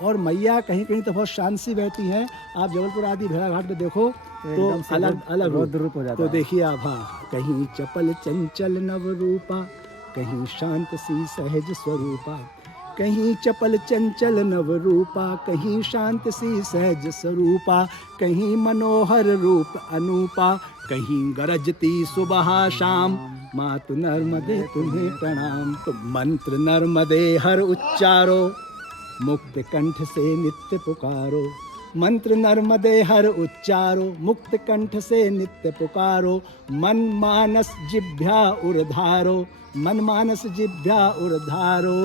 और मैया कहीं कहीं तो बहुत शांत सी बहती हैं। आप जबलपुर आदि भेड़ाघाट में देखो तो अलग अलग रूप हो जाता है। तो देखिए आप, हाँ, कहीं चपल चंचल नव रूपा, कहीं शांत सी सहज स्वरूपा, कहीं चपल चंचल नव रूपा, कहीं शांत सी सहज स्वरूपा, कहीं मनोहर रूप अनूपा, कहीं गरजती सुबह शाम, मातु नर्मदे तुम्हें प्रणाम। तो मंत्र नर्मदे हर उच्चारो, मुक्त कंठ से नित्य पुकारो। मंत्र नर्मदे हर उच्चारो, मुक्त कंठ से नित्य पुकारो। मन मानस जिभ्या उर्धारो, मन मानस जिभ्या उर्धारो।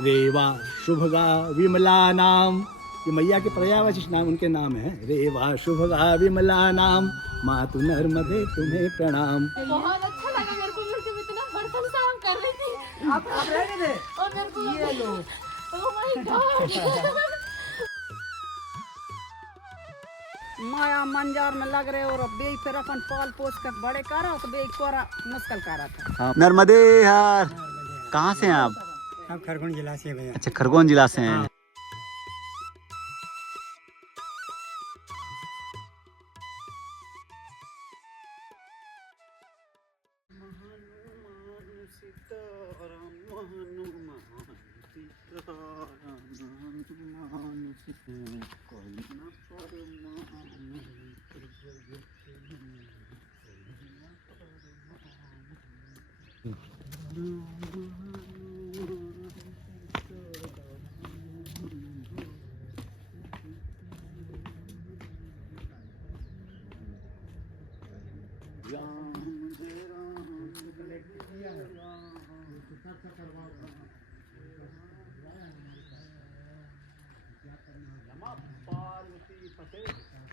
रेवा शुभगा विमला नाम, ये मैया के पर्यायवाची नाम, उनके नाम है। रेवा शुभगा विमला नाम, मातु नर्मदे तुम्हें प्रणाम। बहुत अच्छा लगा मेरे को इतना बर्तन साफ कर रही थी। आप रह गए और मेरे को ये लो। Oh my God. माया मंजार में लग रहे और बे फिर अपन पाल पोस कर बड़े करा तो बे कोरा मुश्किल करा था। नर्मदे यार, कहाँ से हैं आप? हम खरगोन जिला से भैया। अच्छा, खरगोन जिला से हैं।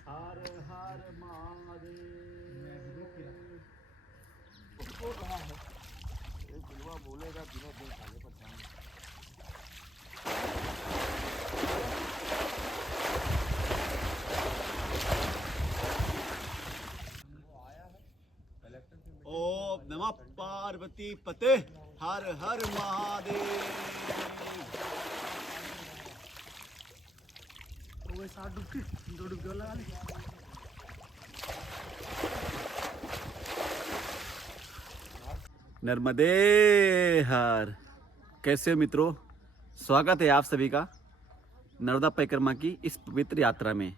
हर हर बोलेगा दिनों दिन खाने पर ध्यान। ओम नमः पार्वती पते, हर हर महादेव। वो साथ डुबकी दो डुबकी लगा ली। नर्मदे हर। कैसे हो मित्रों, स्वागत है आप सभी का नर्मदा परिक्रमा की इस पवित्र यात्रा में।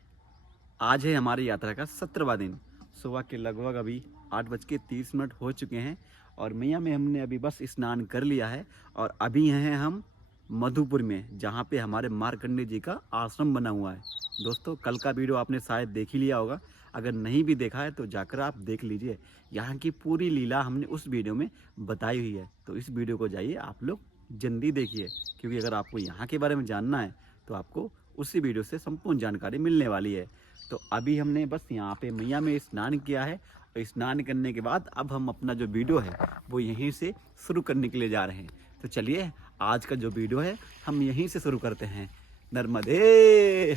आज है हमारी यात्रा का 17वां दिन। सुबह के लगभग अभी 8:30 हो चुके हैं और मैया में हमने अभी बस स्नान कर लिया है और अभी हैं हम मधुपुर में, जहाँ पे हमारे मार्कंडे जी का आश्रम बना हुआ है। दोस्तों, कल का वीडियो आपने शायद देख ही लिया होगा, अगर नहीं भी देखा है तो जाकर आप देख लीजिए। यहाँ की पूरी लीला हमने उस वीडियो में बताई हुई है, तो इस वीडियो को जाइए आप लोग जल्दी देखिए, क्योंकि अगर आपको यहाँ के बारे में जानना है तो आपको उसी वीडियो से संपूर्ण जानकारी मिलने वाली है। तो अभी हमने बस यहाँ पे मैया में स्नान किया है और स्नान करने के बाद अब हम अपना जो वीडियो है वो यहीं से शुरू करने के लिए जा रहे हैं। तो चलिए आज का जो वीडियो है हम यहीं से शुरू करते हैं। नर्मदे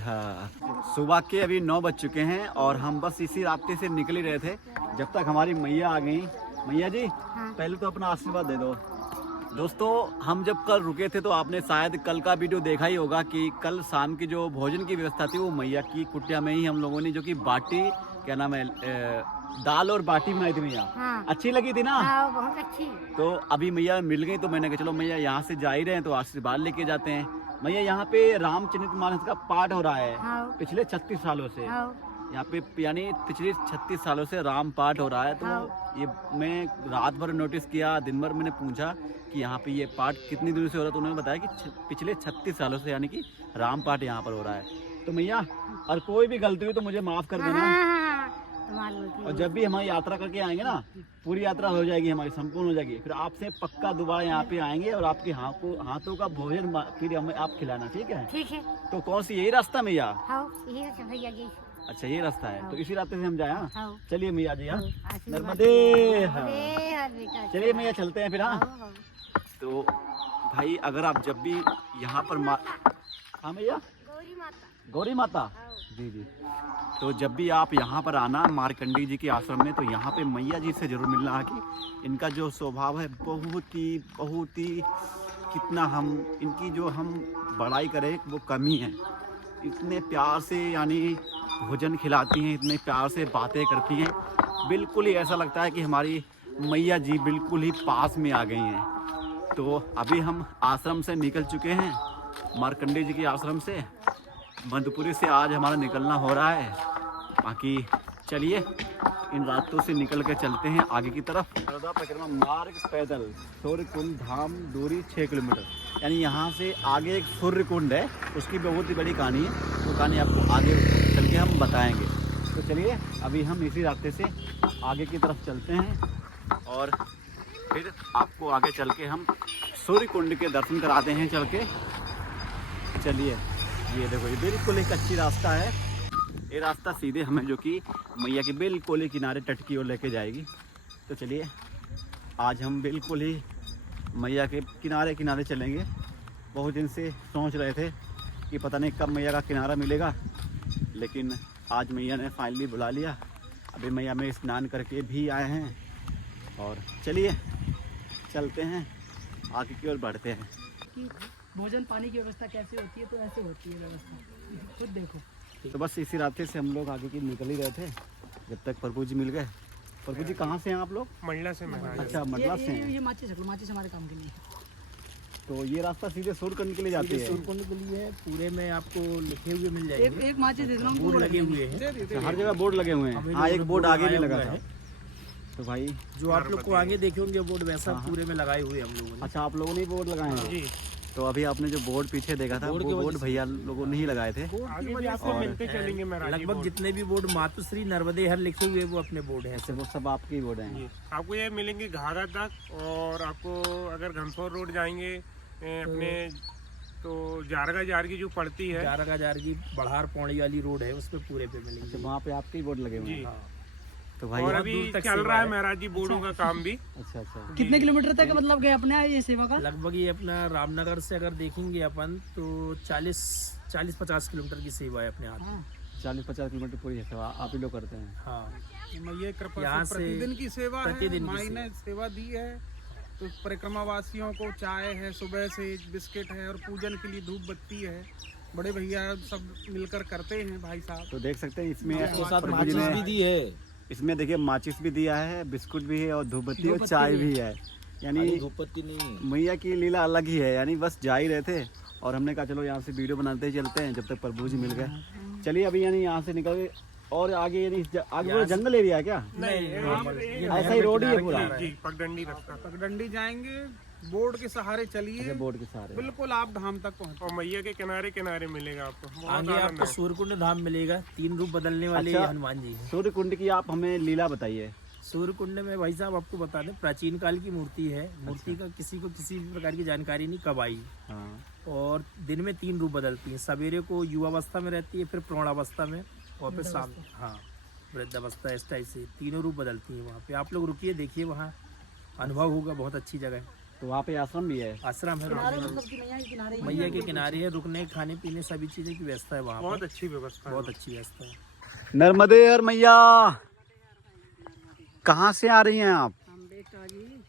हर। सुबह के अभी 9 बज चुके हैं और हम बस इसी रास्ते से निकल ही रहे थे जब तक हमारी मैया आ गई। मैया जी, पहले तो अपना आशीर्वाद दे दो। दोस्तों, हम जब कल रुके थे तो आपने शायद कल का वीडियो देखा ही होगा कि कल शाम की जो भोजन की व्यवस्था थी वो मैया की कुटिया में ही हम लोगों ने, जो कि बाटी, क्या नाम है, दाल और बाटी बनाई थी मैया। हाँ। अच्छी लगी थी ना? हाँ, बहुत अच्छी। तो अभी मैया मिल गई तो मैंने कहा चलो मैया यहाँ से जा ही रहे हैं तो आशीर्वाद लेके जाते हैं। मैया, यहाँ पे रामचरितमानस का पाठ हो रहा है। हाँ। पिछले 36 सालों से हाँ। यहाँ पे, यानी पिछले 36 सालों से राम पाठ हो रहा है। तो ये मैं रात भर नोटिस किया, दिन भर मैंने पूछा कि यहाँ पे ये पाठ कितनी दिनों से हो रहा है, तो उन्होंने बताया कि पिछले 36 सालों से यानी कि राम पाठ यहाँ पर हो रहा है। तो मैया, और कोई भी गलती हुई तो मुझे माफ कर देना। और जब भी हमारी यात्रा करके आएंगे ना, पूरी यात्रा हो जाएगी हमारी, संपूर्ण हो जाएगी, फिर आपसे पक्का दोबारा यहाँ पे आएंगे और आपके हाथों का भोजन फिर हमें आप खिलाना, ठीक है? ठीक है। तो कौन सी, यही रास्ता मैया? हाँ, यही है भैया जी। अच्छा, ये रास्ता है, तो इसी रास्ते से हम जाए। हाँ। चलिए मैया जी। हाँ, आशीर्वाद नर्मदे हर। दे हर बेटा। चलिए मैया, चलते हैं फिर। हाँ, हाँ। तो भाई अगर आप जब भी यहाँ पर हाँ मैया, गौरी माता। गौरी माता, हाँ। जी जी। तो जब भी आप यहाँ पर आना मार्कंडी जी के आश्रम में, तो यहाँ पे मैया जी से जरूर मिलना है कि इनका जो स्वभाव है बहुत ही कितना हम इनकी जो हम बड़ाई करे वो कमी है। इतने प्यार से यानी भोजन खिलाती हैं, इतने प्यार से बातें करती हैं, बिल्कुल ही ऐसा लगता है कि हमारी मैया जी बिल्कुल ही पास में आ गई हैं। तो अभी हम आश्रम से निकल चुके हैं, मार्कंडे जी के आश्रम से। मधुपुरी से आज हमारा निकलना हो रहा है। बाकी चलिए इन रास्तों से निकल के चलते हैं आगे की तरफ। नर्मदा परिक्रमा मार्ग पैदल सूर्यकुंड धाम दूरी 6 किलोमीटर, यानी यहाँ से आगे एक सूर्यकुंड है, उसकी बहुत ही बड़ी कहानी है। वो कहानी आपको आगे चल के हम बताएंगे। तो चलिए अभी हम इसी रास्ते से आगे की तरफ चलते हैं और फिर आपको आगे चल के हम सूर्यकुंड के दर्शन कराते हैं चल के। चलिए ये देखो, ये बिल्कुल एक अच्छी रास्ता है। ये रास्ता सीधे हमें जो कि मैया के बिल्कुल ही किनारे तट की ओर लेके जाएगी। तो चलिए आज हम बिल्कुल ही मैया के किनारे किनारे चलेंगे। बहुत दिन से सोच रहे थे कि पता नहीं कब मैया का किनारा मिलेगा, लेकिन आज मैया ने फाइनली बुला लिया। अभी मैया में स्नान करके भी आए हैं और चलिए चलते हैं आगे की ओर बढ़ते हैं। कि भोजन पानी की व्यवस्था कैसे होती है, तो ऐसे होती है व्यवस्था, खुद देखो। तो बस इसी रास्ते से हम लोग आगे की निकल ही रहे थे जब तक प्रभु जी मिल गए। प्रभु जी कहाँ से हैं आप लोग? मंडला से मैं अच्छा, मंडला से हैं। ये माची सकलो, माची से हमारे काम के लिए। तो ये रास्ता सीधे सूर्यकुंड के लिए जाती है? सूर्यकुंड के लिए पूरे में आपको लिखे हुए मिल जाएंगे। एक माची दे देना, बोर्ड लगे हुए हैं, अच्छा, हर जगह बोर्ड लगे हुए हैं। हाँ, एक बोर्ड आगे भी लगा था। तो भाई जो आप लोग को आगे देखे होंगे बोर्ड वैसा पूरे में लगाए हुए हम लोगों ने। अच्छा, आप लोगों ने बोर्ड लगाए हैं? तो अभी आपने जो बोर्ड पीछे देखा था वो बोर्ड भैया लोगों ने ही लगाए थे। लगभग जितने भी बोर्ड मातुश्री नर्मदे हर लिखे हुए वो अपने बोर्ड हैं। वो सब आपके बोर्ड हैं? आपको ये मिलेंगे घाघा तक, और आपको अगर घनसौर रोड जाएंगे अपने तो जारगा जारगी जो पड़ती है, जारगा जारगी बढ़ार पौड़ी वाली रोड है, उस पे पूरे पे मिलेंगे। वहाँ पे आपके ही बोर्ड लगे हुए हैं? तो भाई और अभी चल रहा है महाराज जी बोर्डों का काम भी। अच्छा अच्छा। कितने किलोमीटर तक मतलब गए अपने ये सेवा का? लगभग ये अपना रामनगर से अगर देखेंगे अपन तो 40-50 किलोमीटर की सेवा है अपने हाथ। 40-50 किलोमीटर पूरी है सेवा आप ही लोग करते हैं? हाँ, ये कृपा यहाँ से से प्रतिदिन की सेवा है। प्रतिदिन की माई ने सेवा दी है तो परिक्रमा वासियों को चाय है, सुबह से बिस्किट है और पूजन के लिए धूप बत्ती है। बड़े भैया सब मिलकर करते हैं भाई साहब। तो देख सकते हैं इसमें प्रभु जी ने भी दी है। इसमें देखिए माचिस भी दिया है, बिस्कुट भी है और धूप बत्ती और चाय भी है। यानी धूप बत्ती नहीं है, मैया की लीला अलग ही है। यानी बस जा ही रहे थे और हमने कहा चलो यहाँ से वीडियो बनाते ही चलते हैं जब तक प्रभु जी मिल गए। चलिए अभी यानी यहाँ से निकल गए और आगे यानी आगे पूरा जंगल एरिया है क्या? नहीं, ऐसा ही रोड ही है पूरा? जी, पगडंडी रास्ता। पगडंडी जाएंगे, बोर्ड के सहारे चलिए, बोर्ड के सहारे बिल्कुल आप धाम तक पहुँच। और मैया के किनारे किनारे मिलेगा आपको। आगे आपको सूर्यकुंड धाम मिलेगा। 3 रूप बदलने वाले अच्छा। हनुमान जी हैं। सूर्यकुंड की आप हमें लीला बताइए। सूर्यकुंड में भाई साहब आपको बता दें प्राचीन काल की मूर्ति है। मूर्ति का किसी को किसी भी प्रकार की जानकारी नहीं कब आई। हाँ, और दिन में 3 रूप बदलती हैं। सवेरे को युवावस्था में रहती है, फिर प्रौढ़ावस्था में, और फिर शाम, हाँ, वृद्धावस्था। इस टाइप से 3 रूप बदलती हैं। वहाँ पे आप लोग रुकिए, देखिए, वहाँ अनुभव होगा। बहुत अच्छी जगह है। तो वहाँ पे आश्रम भी है? आश्रम है, मतलब कि मैया के किनारे ही मैया के किनारे है। रुकने खाने पीने सभी चीज़ें की व्यवस्था है वहाँ बहुत पर। अच्छी व्यवस्था है। बहुत अच्छी व्यवस्था है। नर्मदे और मैया कहाँ से आ रही हैं आप? हम बेटा जी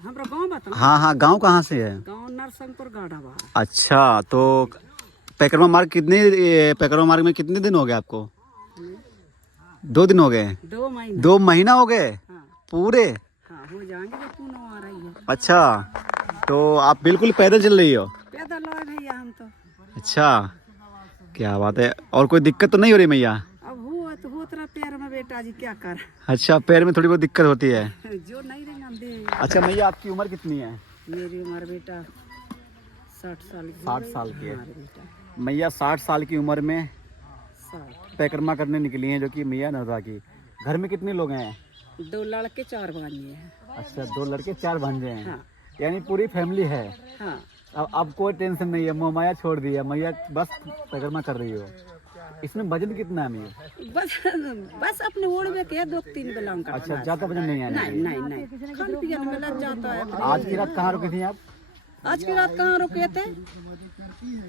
हमारा गाँव बता। हाँ हाँ, गांव कहाँ से है? गाँव नरसिंहपुर गाढ़ावा। अच्छा, तो पैकरमा मार्ग में कितने दिन हो गए आपको? 2 दिन हो गए? 2 महीने। 2 महीना हो गए हाँ पूरे? हाँ, हो जाएंगे जब पूनम आ रही है। अच्छा, तो आप बिल्कुल पैदल चल रही हो? पैदल आए भैया हम तो। अच्छा, क्या बात है। और कोई दिक्कत तो नहीं हो रही मैया? अब हुआ तो हो तेरा पैर में बेटा जी, क्या कर। अच्छा, पैर में थोड़ी बहुत दिक्कत होती है? जो नहीं रही हम दे। अच्छा मैया, आपकी उम्र कितनी है? मेरी उम्र बेटा 60 साल की। 60 साल की है हमारे बेटा मैया। 60 साल की उम्र में 60। परिक्रमा करने निकली हैं, जो कि मैया नर्मदा की। घर में कितने लोग हैं? 2 लड़के 4 भांजे हैं। अच्छा, 2 लड़के 4 भांजे हैं। हाँ यानी पूरी फैमिली है। हाँ। अब कोई टेंशन नहीं है, मोह माया छोड़ दी है, मैया बस परिक्रमा कर रही हो। इसमें वजन कितना है मैया? बस अपने ओढ़ में के 2-3 बिलोंग का। अच्छा, ज्यादा वजन नहीं है? नहीं नहीं नहीं, खान पियन में लग जाता है। आज की रात कहाँ रुकी थी आप? आज की रात कहाँ रुके थे?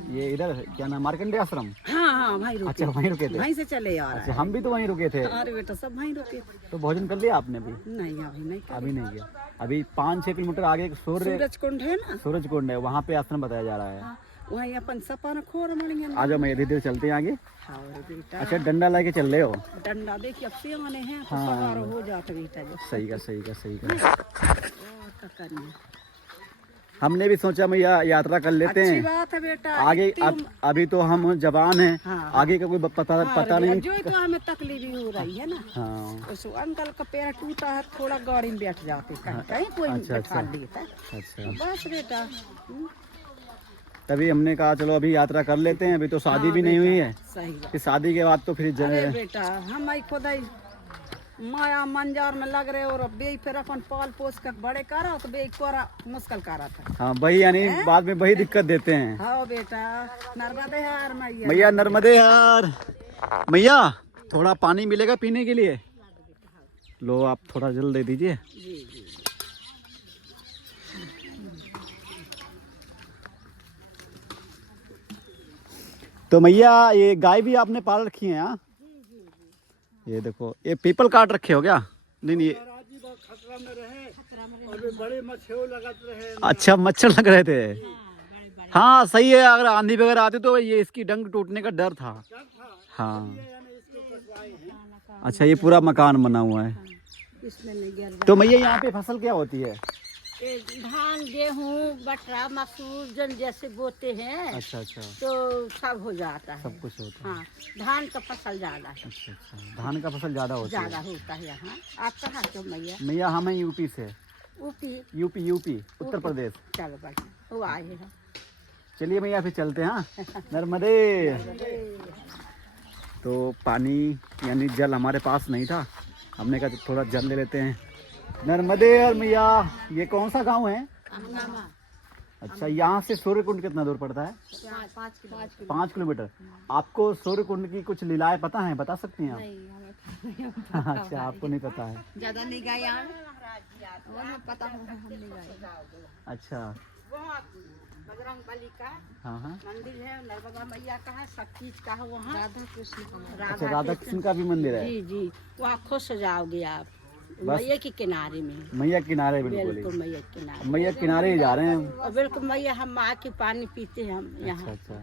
ये इधर क्या नाम, मार्कंडे आश्रम? हाँ हाँ भाई रुके। अच्छा वहीं रुके थे। वहीं से चले यार। अच्छा हम भी तो वहीं रुके थे। अरे बेटा सब वहीं रुके थे। तो भोजन कर लिया आपने भी? नहीं अभी नहीं कर। अभी नहीं किया। अभी 5-6 किलोमीटर आगे एक सूरज कुंड है ना, सूरज कुंड है, वहाँ पे आश्रम बताया जा रहा है। हाँ, वहीं अपन सपन खोर मणिया। आ जाओ, मैं धीरे धीरे चलते हैं आगे। हाँ बेटा। अच्छा डंडा लेके चल रहे हो? डंडा देखिए अब से आने हैं तो हाँ। सवार हो जाते बेटा जो। सही का सही का सही का। और क्या करेंगे? हमने भी सोचा भैया यात्रा कर लेते अच्छी हैं बात है बेटा। आगे। अभी तो हम जवान हैं, हाँ। आगे का कोई पता नहीं। जो तो हमें तकलीफ भी हो रही है ना। हाँ उस अंकल का पैर टूटा है, थोड़ा गाड़ी में बैठ जाते कहीं कोई अच्छा, बैठा अच्छा। देता है। अच्छा, बस बेटा। तभी हमने कहा चलो अभी यात्रा कर लेते हैं। अभी तो शादी हाँ भी नहीं हुई है, सही बात। फिर शादी के बाद तो फिर अरे बेटा हम आई खुद ही माया मंजार में लग रहे और बे फिर अपन पाल पोस कर बड़े करा तो बे कोरा मुश्किल करा था। हाँ वही, यानी बाद में वही दिक्कत देते हैं। हाँ बेटा नर्मदे यार मैया। मैया नर्मदे यार। मैया थोड़ा पानी मिलेगा पीने के लिए? लो आप थोड़ा जल दे दीजिए। जी जी। तो मैया ये गाय भी आपने पाल रखी है? हाँ ये देखो, ये पीपल काट रखे हो क्या? नहीं नहीं खतरा में रहे और बड़े मच्छर लगते रहे। अच्छा मच्छर लग रहे थे। हाँ सही है, अगर आंधी वगैरह आती तो ये इसकी डंक टूटने का डर था। हाँ अच्छा, ये पूरा मकान बना हुआ है। इसमें नहीं गिर तो मैया यहाँ पे फसल क्या होती है? धान गेहूँ बटरा मसूर जन जैसे बोते हैं अच्छा अच्छा, तो सब हो जाता है। सब कुछ होता है। हाँ धान का फसल ज्यादा है। अच्छा अच्छा, धान का फसल ज्यादा होता ज्यादा है। होता है यहाँ। आप कहाँ तो मैया? मैया हम यूपी से। यूपी उत्तर प्रदेश। चलो बढ़िया वो आए हैं। चलिए भैया फिर चलते हैं। हाँ नर्मदे। तो पानी यानी जल हमारे पास नहीं था, हमने कहा थोड़ा जल ले लेते हैं। नर्मदे और मैया, ये कौन सा गांव है? अच्छा यहाँ से सूर्य कुंड कितना दूर पड़ता है? 5 किलोमीटर। आपको सूर्य कुंड की कुछ लीलाएं पता है, बता सकती हैं आप? अच्छा आपको नहीं पता है। ज्यादा नहीं गए यार, पता अच्छा बजरंग बली का हाँ हाँ। मंदिर है, नर्मदा मैया का है, सब चीज का है वहाँ। राधा कृष्ण अच्छा राधा कृष्ण का भी मंदिर है? जी जी, वहाँ खुश हो जाओगे आप। मैया के किनारे में। मैया किनारे बिल्कुल बिल्कुल मैया के किनारे। मैया किनारे ही जा रहे हैं। और बिल्कुल मैया हम माँ के पानी पीते हैं हम यहाँ। अच्छा अच्छा,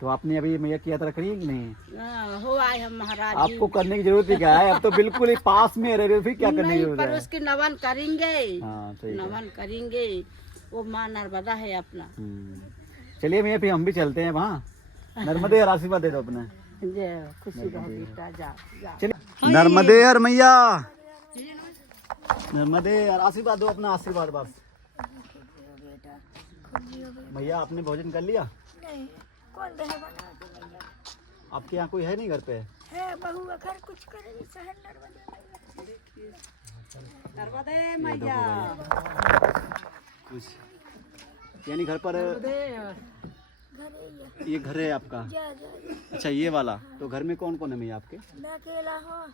तो आपने अभी मैया की यात्रा करी है कि नहीं? हो आए हम महाराज। आपको करने की जरूरत ही क्या है, अब तो बिल्कुल ही पास में रह रहे हो, फिर क्या करने की नहीं, जरूरत पर है? उसके नमन करेंगे। हाँ सही है। नमन करेंगे, वो माँ नर्मदा है अपना। चलिए भैया फिर हम भी चलते हैं वहाँ। नर्मदे और आशीर्वाद दे दो अपने। जय खुशी रहो बेटा, जा जा। चलिए नर्मदे और मैया, नर्मदे और आशीर्वाद दो अपना, आशीर्वाद बस। भैया आपने भोजन कर लिया? नहीं, कौन रहे बना? आपके यहाँ कोई है नहीं घर पे? है बहू घर कुछ करे शहर नर्मदे मैया कुछ यानी घर पर ये घर है आपका? अच्छा ये वाला। तो घर में कौन कौन है मैया आपके? मैं अकेला हूँ,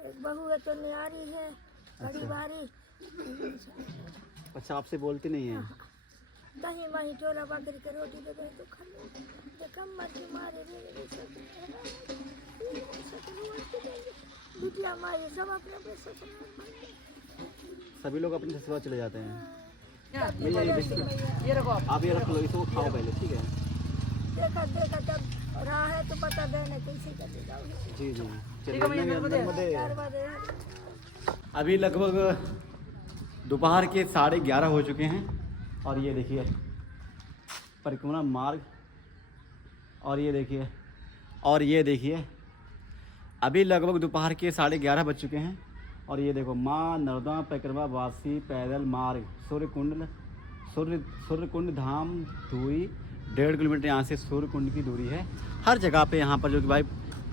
एक बहू है तो न्यारी है, बड़ी बारी। अच्छा आपसे बोलते नहीं है? दही मही चोला बकरी के रोटी दे दे तो खा लो, कम मर्जी मारे बिटिया माई सब अपने अपने ससुर। सभी लोग अपने ससुराल चले जाते हैं। भैया ये आप ये रख लो, इसको खाओ पहले, ठीक है? देखा देखा जब रहा है तो पता देने कैसे कर जाओ। जी जी चलिए नर्मदे। नर्मदे। अभी लगभग दोपहर के 11:30 हो चुके हैं और ये देखिए परिक्रमा मार्ग, और ये देखिए अभी लगभग दोपहर के 11:30 बज चुके हैं और ये देखो माँ नर्मदा परिक्रमा वासी पैदल मार्ग सूर्य कुंड धाम दूरी 1.5 किलोमीटर यहाँ से सूर्य कुंड की दूरी है। हर जगह पे यहाँ पर जो कि भाई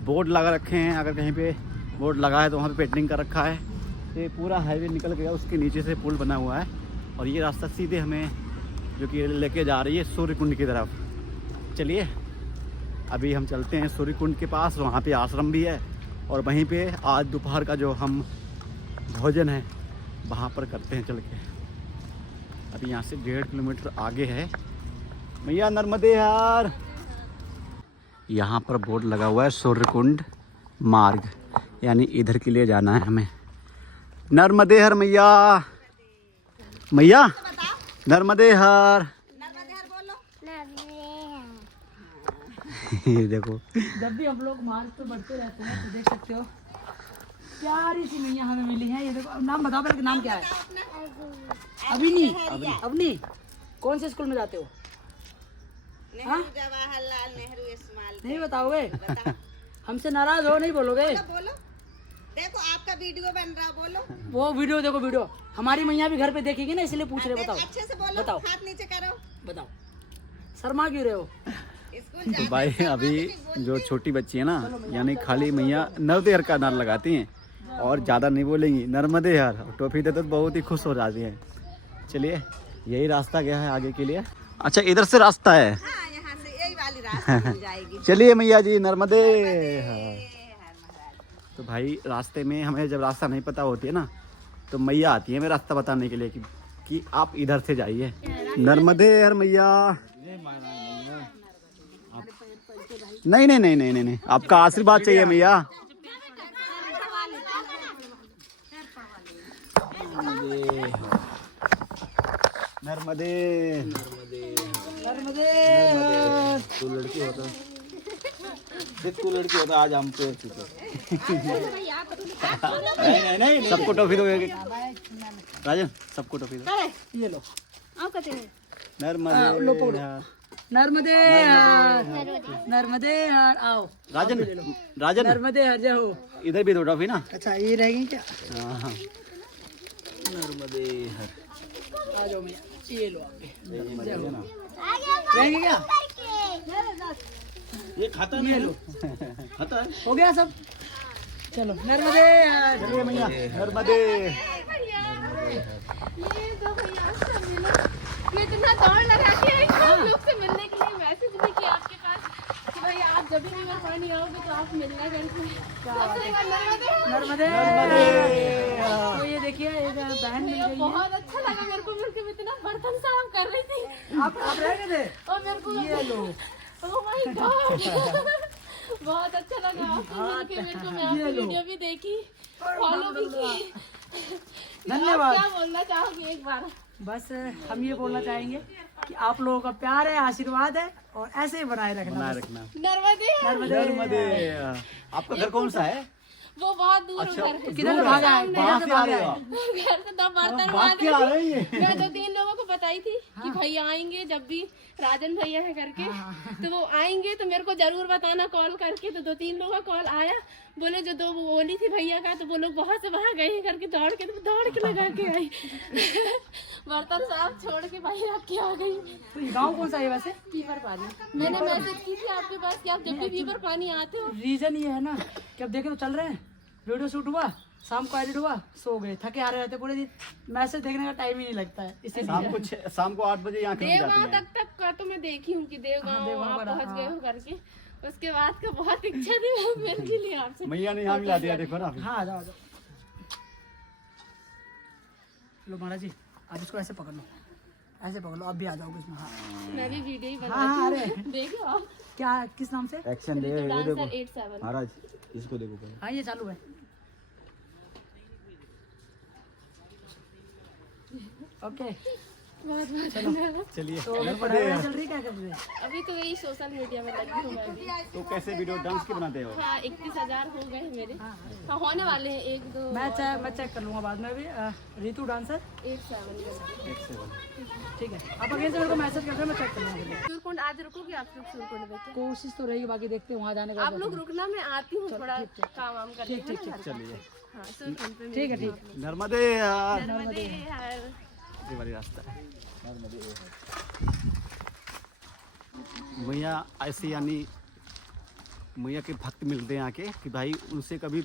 बोर्ड लगा रखे हैं, अगर कहीं पे बोर्ड लगा है तो वहाँ पे पेंटिंग कर रखा है। ये पूरा हाईवे निकल गया, उसके नीचे से पुल बना हुआ है और ये रास्ता सीधे हमें जो कि लेके जा रही है सूर्य कुंड की तरफ। चलिए अभी हम चलते हैं सूर्य कुंड के पास, वहाँ पे आश्रम भी है और वहीं पे आज दोपहर का जो हम भोजन है वहाँ पर करते हैं चल के। अभी यहाँ से 1.5 किलोमीटर आगे है। मैया नर्मदे हर। यहाँ पर बोर्ड लगा हुआ है सूर्यकुंड मार्ग, यानी इधर के लिए जाना है हमें। नर्मदे हर मैया, मैया नर्मदे हर। देखो जब भी हम लोग मार्ग पे बढ़ते रहते हैं तो देख सकते हो प्यारी सी मैया हमें मिली है। ये देखो, नाम बताओ पहले, नाम क्या है? अवनी। कौन से स्कूल में जाते हो? जवाहरलाल नेहरू स्माल। नहीं बताओगे? हमसे नाराज हो, नहीं बोलोगे? बोलो, देखो आपका वीडियो बन रहा, बोलो। वो वीडियो देखो, वीडियो हमारी मैया भी घर पे देखेगी ना, इसलिए पूछ रहे। बताओ अच्छे से बोलो, बताओ, हाथ नीचे करो, बताओ शर्मा क्यों रहे हो? तो भाई अभी जो छोटी बच्ची है ना, यानी खाली मैया नर्मदे हर का नारा लगाती हैं और ज़्यादा नहीं बोलेंगी। नर्मदे हर टोपी देते तो बहुत ही खुश हो जाती हैं। चलिए, यही रास्ता गया है आगे के लिए। अच्छा, इधर से रास्ता है। हाँ, यहाँ से यही वाली रास्ता मिल जाएगी। चलिए मैया जी, नर्मदे हर। तो भाई रास्ते में हमें जब रास्ता नहीं पता होती है ना, तो मैया आती है हमें रास्ता बताने के लिए कि आप इधर से जाइए। नर्मदे हर मैया। नहीं नहीं नहीं नहीं नहीं, आपका आशीर्वाद चाहिए मैया। नर्मदे नर्मदे। तू लड़की होता, तू लड़की होता आज हम पे। नहीं नहीं, सबको टॉफी दो राजन, सबको टॉफी दो। ये लो, आप कहते हैं नर्मदे नर्मदे नर्मदे हर। आओ राजन, राजन नर्मदे हर जाओ। इधर भी दो टॉफी ना। अच्छा, ये रहेगी क्या? हाँ, नर्मदे हर। आ जाओ भैया, ये लो आपके। नर्मदे ना, रहेंगे क्या? ये खाता नहीं लो, खाता है। हो गया सब, चलो नर्मदे हर। चलिए मैया, नर्मदे। ये दो भैया से मिलो। मैं इतना दौड़ लगा के एक हम लोग से मिलने के लिए मैसेज भी किया आपके पास कि भाई आप जब भी रिवर पानी आओगे तो आप मिलना करके। नर्मदे। तो ये देखिए, एक बहन मिल गई है। बहुत अच्छा लगा मेरे को मैं इतना बर्तन साफ कर रही थी। आप रह गए थे? और मेरे को ये लो। ओह माय गॉड, बहुत अच्छा लगा आपसे मिलके। मेरे को मैं आपकी वीडियो भी देखी, फॉलो भी की। धन्यवाद। क्या बोलना चाहोगे एक बार? बस हम ये बोलना चाहेंगे कि आप लोगों का प्यार है, आशीर्वाद है और ऐसे ही बनाए रखना। नर्मदे नर्मदे। आपका घर कौन सा है? वो बहुत दूर अच्छा, घर है। किधर से भागा है? वहाँ से आ रहे हो? घर से 2 बर्तन भाग के आ रही है। मैं 2-3 लोगों को बताई थी कि भैया आएंगे, जब भी राजन भैया है करके, तो वो आएंगे तो मेरे को जरूर बताना कॉल करके। तो 2-3 लोगों का कॉल आया, बोले जो 2 बोली थी भैया का, तो वो लोग बहुत से वहाँ गए हैं करके, दौड़ के लगा के आई। बर्तन साफ छोड़ के भाई आपकी आ गई। तो ये गाँव कौन सा है वैसे? फीवर पानी। मैंने मैसेज की थी आपके पास कि आप जब भी फीवर पानी आते हो। रीजन ये है ना कि अब देखे तो चल रहे हैं, वीडियो शूट हुआ, शाम को एडिट हुआ, सो गए, थके हारे रहते पूरे दिन, मैसेज देखने का टाइम ही नहीं लगता है। इससे शाम को 8 बजे यहाँ देवगांव तक का तो मैं देखी हूँ कि देवगांव आप पहुँच गए हो करके। उसके बाद का बहुत इच्छा थी मेरे के लिए आपसे। मैया ने यहाँ मिला दिया, देखो ना। हाँ, आ जाओ। लो महाराज जी, आप इसको ऐसे पकड़ लो, ऐसे पकड़ लो, अब भी आ जाओगे इसमें। हाँ, मैं भी वीडियो ही हाँ, बनाती अरे हूँ, देखो आप। क्या, किस नाम से? एक्शन दे, ये देखो डांसर 87। महाराज, इसको देखो पहले। हाँ, ये चालू है। ओके, चलिए, तो पढ़ाई चल रही, क्या कर रहे हैं? अभी तो यही सोशल मीडिया में लगी हूँ मैं भी। तो कैसे वीडियो डांस के बनाते हो? हाँ, 31,000 हो गए मेरे। हाँ, होने वाले हैं 1-2। मैं चेक कर लूँगा बाद में भी। रितु डांसर 87। ठीक है, आप अगेन से मेरे को मैसेज कर दो, मैं चेक कर लूँगा। सूरकुंड आज रुकोगे आप लोग? सूरकुंड में कोशिश तो रहेगी, बाकी देखते हैं वहाँ जाने का। आप लोग रुकना, मैं आती हूँ, थोड़ा काम वाम करके। ठीक। चलिए, हाँ, सूरकुंड पे ठीक है, ठीक। नर्मदे यार। नर्मदे हर। ये वाली रास्ता है मैया। ऐसे यानी मैया के भक्त मिलते हैं आके कि भाई उनसे कभी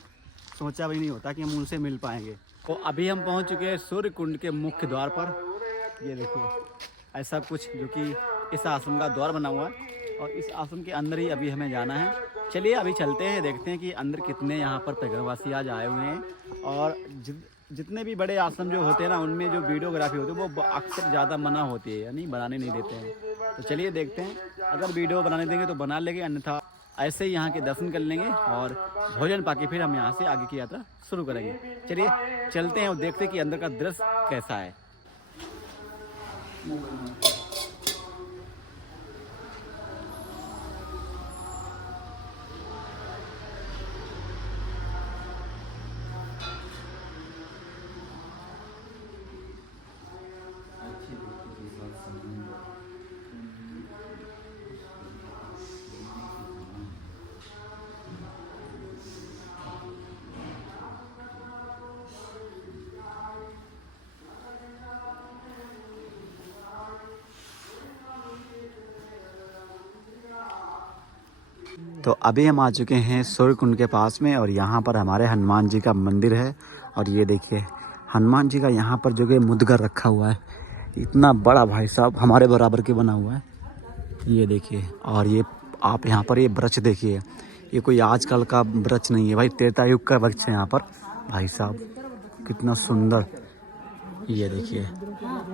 सोचा भी नहीं होता कि हम उनसे मिल पाएंगे। तो अभी हम पहुंच चुके हैं सूर्य कुंड के मुख्य द्वार पर। ये देखिए, ऐसा कुछ जो कि इस आश्रम का द्वार बना हुआ है और इस आश्रम के अंदर ही अभी हमें जाना है। चलिए अभी चलते हैं, देखते हैं कि अंदर कितने यहाँ पर परिक्रमावासी आज आए हुए हैं और जितने भी बड़े आश्रम जो होते हैं ना, उनमें जो वीडियोग्राफी होती है वो अक्सर ज़्यादा मना होती है, यानी बनाने नहीं देते हैं। तो चलिए देखते हैं, अगर वीडियो बनाने देंगे तो बना लेंगे, अन्यथा ऐसे ही यहाँ के दर्शन कर लेंगे और भोजन पाके फिर हम यहाँ से आगे की यात्रा शुरू करेंगे। चलिए चलते हैं और देखते हैं कि अंदर का दृश्य कैसा है। तो अभी हम आ चुके हैं सूर्य कुंड के पास में और यहाँ पर हमारे हनुमान जी का मंदिर है। और ये देखिए हनुमान जी का यहाँ पर जो कि मुद्गर रखा हुआ है, इतना बड़ा भाई साहब, हमारे बराबर के बना हुआ है। ये देखिए, और ये आप यहाँ पर ये वृक्ष देखिए, ये कोई आजकल का वृक्ष नहीं है भाई, त्रेता युग का वृक्ष है यहाँ पर भाई साहब, कितना सुंदर। ये देखिए,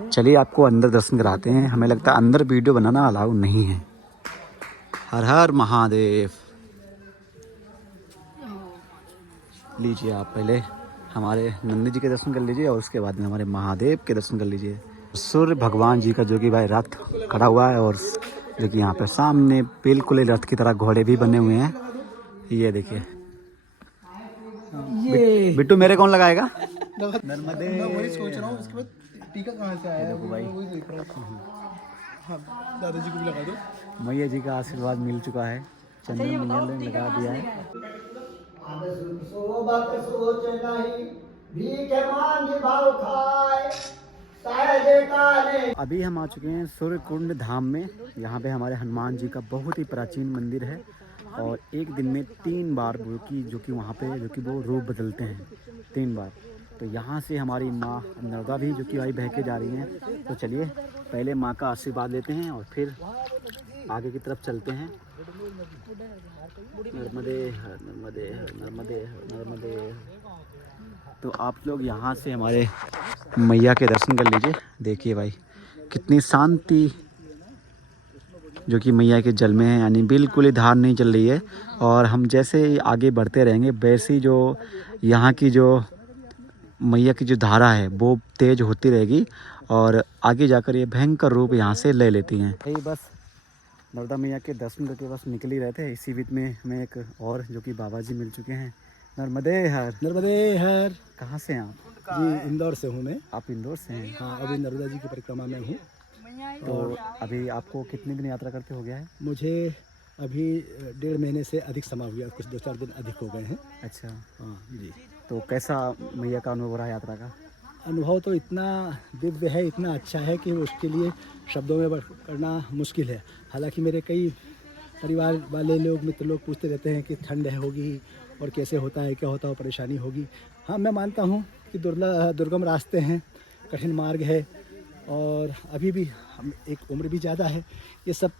चलिए आपको अंदर दर्शन कराते हैं। हमें लगता है अंदर वीडियो बनाना अलाउ नहीं है। हर हर महादेव। लीजिए आप पहले हमारे नंदी जी के दर्शन कर लीजिए और उसके बाद में हमारे महादेव के दर्शन कर लीजिए। सूर्य भगवान जी का जो कि भाई रथ खड़ा हुआ है और जो कि यहाँ पे सामने बिल्कुल रथ की तरह घोड़े भी बने हुए हैं। ये देखिए, ये बिट्टू मेरे कौन लगाएगा? नर्मदे। मैं वही सोच रहा हूँ, इसके बाद टीका कहाँ से आया? देखो भाई, दादाजी को भी लगा दो। मैया जी का आशीर्वाद मिल चुका है, चंद्र मैया ने लगा दिया है। अभी हम आ चुके हैं सूर्य कुंड धाम में। यहाँ पे हमारे हनुमान जी का बहुत ही प्राचीन मंदिर है और एक दिन में 3 बार जो कि वहाँ पे जो कि वो रूप बदलते हैं 3 बार। तो यहाँ से हमारी माँ नर्मदा भी जो कि भाई बह के जा रही हैं। तो चलिए पहले माँ का आशीर्वाद लेते हैं और फिर आगे की तरफ चलते हैं। नर्मदे नर्मदे नर्मदे नर्मदे। तो आप लोग यहाँ से हमारे मैया के दर्शन कर लीजिए। देखिए भाई कितनी शांति जो कि मैया के जल में है, यानी बिल्कुल ही धार नहीं चल रही है। और हम जैसे ही आगे बढ़ते रहेंगे वैसे ही जो यहाँ की जो मैया की जो धारा है वो तेज होती रहेगी और आगे जाकर ये भयंकर रूप यहाँ से ले लेती हैं। यही बस नर्मदा मैया के दर्शन करके बस निकल ही रहे थे। इसी बीच में हमें एक और जो कि बाबा जी मिल चुके हैं। नर्मदे हर। नर्मदे हर। कहाँ से हैं आप? जी इंदौर से हूँ मैं। आप इंदौर से हैं? हाँ, अभी नर्मदा जी की परिक्रमा में हूँ। तो अभी आपको कितने दिन यात्रा करते हो गया है? मुझे अभी 1.5 महीने से अधिक समय हुआ, कुछ 2-4 दिन अधिक हो गए हैं। अच्छा, हाँ जी। तो कैसा मैया का अनुभव रहा यात्रा का? अनुभव तो इतना दिव्य है, इतना अच्छा है कि उसके लिए शब्दों में करना मुश्किल है। हालांकि मेरे कई परिवार वाले लोग, मित्र लोग पूछते रहते हैं कि ठंड होगी और कैसे होता है, क्या होता है, परेशानी होगी। हाँ, मैं मानता हूँ कि दुर्गम रास्ते हैं, कठिन मार्ग है और अभी भी हम एक उम्र भी ज़्यादा है, ये सब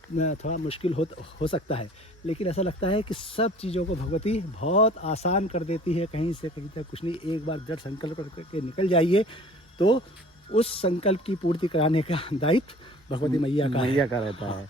थोड़ा मुश्किल हो सकता है। लेकिन ऐसा लगता है कि सब चीज़ों को भगवती बहुत आसान कर देती है। कहीं से कहीं तक कुछ नहीं, एक बार दृढ़ संकल्प करके निकल जाइए तो उस संकल्प की पूर्ति कराने का दायित्व भगवती मैया का रहता है।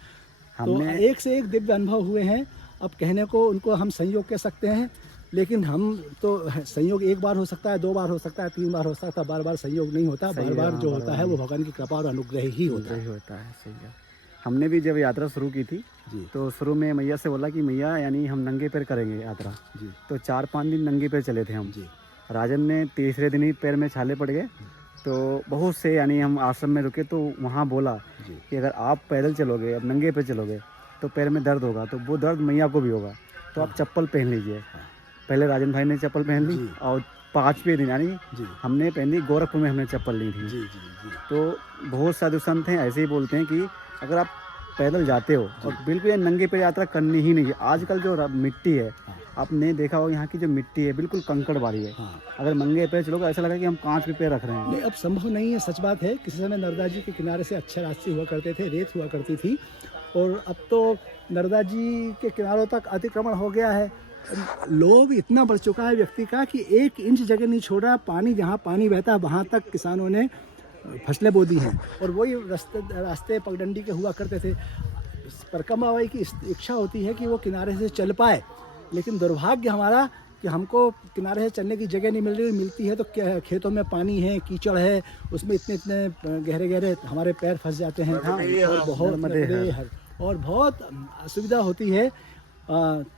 तो एक से एक दिव्य अनुभव हुए हैं। अब कहने को उनको हम संयोग कह सकते हैं, लेकिन हम तो संयोग एक बार हो सकता है, 2 बार हो सकता है, 3 बार हो सकता है, बार बार संयोग नहीं होता। बार बार जो होता है वो भगवान की कृपा और अनुग्रह ही होता है। सही है। हमने भी जब यात्रा शुरू की थी जी, तो शुरू में मैया से बोला कि मैया यानी हम नंगे पैर करेंगे यात्रा जी। तो 4-5 दिन नंगे पैर चले थे हम जी। राजन ने तीसरे दिन ही पैर में छाले पड़ गए। तो बहुत से यानी हम आश्रम में रुके तो वहाँ बोला कि अगर आप पैदल चलोगे, अब नंगे पैर चलोगे तो पैर में दर्द होगा, तो वो दर्द मैया को भी होगा, तो आप चप्पल पहन लीजिए। पहले राजन भाई ने चप्पल पहन ली और 5वें दिन यानी हमने पहनी, गोरखपुर में हमने चप्पल ली थी जी। तो बहुत साधु संत हैं ऐसे ही बोलते हैं कि अगर आप पैदल जाते हो और बिल्कुल नंगे पैर यात्रा करनी ही नहीं है। आजकल जो मिट्टी है, आपने देखा हो यहाँ की जो मिट्टी है बिल्कुल कंकड़ वाली है। अगर नंगे पैर चलोगे ऐसा लगा कि हम कांच पे पैर रख रहे हैं। नहीं, अब संभव नहीं है। सच बात है, किसी समय नर्मदा जी के किनारे से अच्छे रास्ते हुआ करते थे, रेत हुआ करती थी, और अब तो नर्मदा जी के किनारों तक अतिक्रमण हो गया है लोभ इतना बढ़ चुका है व्यक्ति का कि 1 इंच जगह नहीं छोड़ा। पानी जहाँ पानी बहता है वहाँ तक किसानों ने फसलें बो दी हैं, और वही रास्ते पगडंडी के हुआ करते थे। परिक्रमा बाई की इच्छा होती है कि वो किनारे से चल पाए, लेकिन दुर्भाग्य हमारा कि हमको किनारे से चलने की जगह नहीं मिल रही, मिलती है तो खेतों में पानी है, कीचड़ है, उसमें इतने गहरे गहरे हमारे पैर फंस जाते हैं और बहुत असुविधा होती है।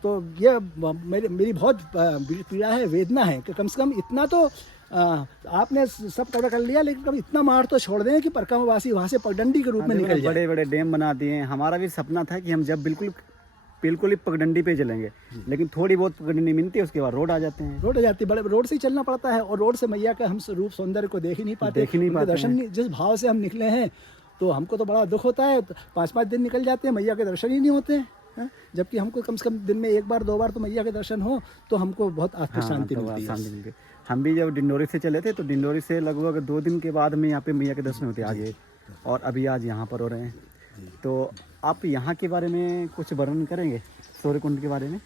तो ये मेरी बहुत पीड़ा है, वेदना है कि कम से कम इतना तो आपने सब कवर कर लिया, लेकिन कभी इतना मार तो छोड़ दें कि परिक्रमावासी वहाँ से पगडंडी के रूप में निकल जाए। बड़े बड़े डैम बना दिए। हमारा भी सपना था कि हम जब बिल्कुल ही पगडंडी पे चलेंगे, लेकिन थोड़ी बहुत पगडंडी मिलती है, उसके बाद रोड आ जाते हैं। रोड आ जाती है, बड़े रोड से ही चलना पड़ता है, और रोड से मैया का हम रूप सौंदर्य को देख ही नहीं पाते, दर्शन जिस भाव से हम निकले हैं, तो हमको तो बड़ा दुख होता है। 5-5 दिन निकल जाते हैं, मैया के दर्शन ही नहीं होते हैं, जबकि हमको कम से कम दिन में 1 बार 2 बार तो मैया के दर्शन हो तो हमको बहुत आत्मिक शांति मिलती है। हम भी जब डिंडोरी से चले थे तो डिंडोरी से लगभग 2 दिन के बाद में यहाँ पे मैया के दर्शन होते आगे, और अभी आज यहाँ पर हो रहे हैं। तो आप यहाँ के बारे में कुछ वर्णन करेंगे, सूर्यकुंड के बारे में?